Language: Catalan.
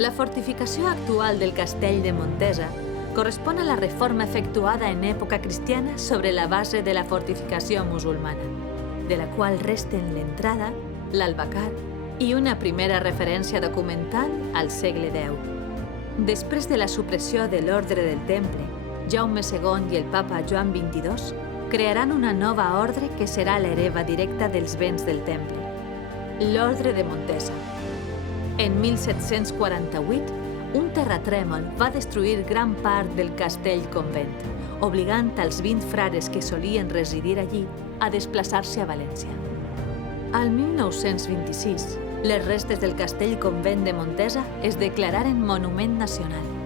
La fortificació actual del castell de Montesa correspon a la reforma efectuada en època cristiana sobre la base de la fortificació musulmana, de la qual resten l'entrada, l'albacar i una primera referència documental al segle X. Després de la supressió de l'ordre del Temple, Jaume II i el papa Joan XXII crearan una nova ordre que serà l'hereva directa dels béns del Temple, l'Ordre de Montesa. En 1748, un terratrèmol va destruir gran part del castell-convent, obligant als 20 frares que solien residir allí a desplaçar-se a València. Al 1926, les restes del castell-convent de Montesa es declararen monument nacional.